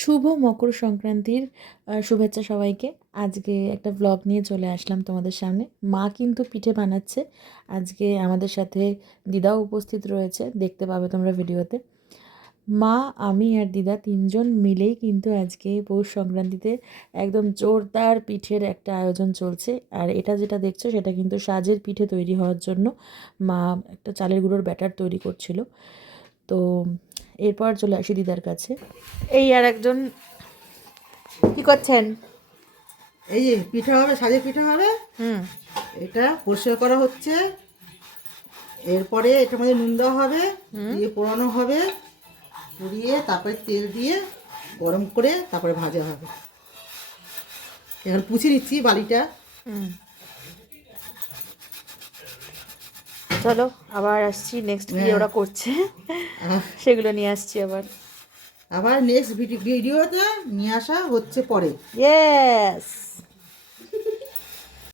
শুভ মকর সংক্রান্তির শুভেচ্ছা সবাইকে। আজকে একটা ব্লগ নিয়ে চলে আসলাম তোমাদের সামনে। মা কিন্তু পিঠে বানাচ্ছে আজকে, আমাদের সাথে দিদাও উপস্থিত রয়েছে, দেখতে পাবে তোমরা ভিডিওতে। মা, আমি আর দিদা তিনজন মিলেই কিন্তু আজকে পৌষ সংক্রান্তিতে একদম জোরদার পিঠের একটা আয়োজন চলছে। আর এটা যেটা দেখছো সেটা কিন্তু সাজের পিঠে তৈরি হওয়ার জন্য মা একটা চালের গুঁড়োর ব্যাটার তৈরি করছিল। তো এরপর চলে আসি দিদার কাছে। এই আর একজন কি করছেন? এই যে পিঠা হবে, সাজের পিঠা হবে। হুম। এটা পরিষ্কার করা হচ্ছে। এরপরে এটার মধ্যে নুন দেওয়া হবে, দিয়ে পোড়ানো হবে, পুড়িয়ে তারপরে তেল দিয়ে গরম করে তারপরে ভাজা হবে। এখন পুছে নিচ্ছি বালিটা। হুম। চলো আবার আসছি, নেক্সট কি হ্যাঁ, ওরা করছে আহ, সেগুলো নিয়ে আসছি আবার। আবার নেক্সট ভিডিওতে নিয়ে আসা হচ্ছে পরে। ইয়েস।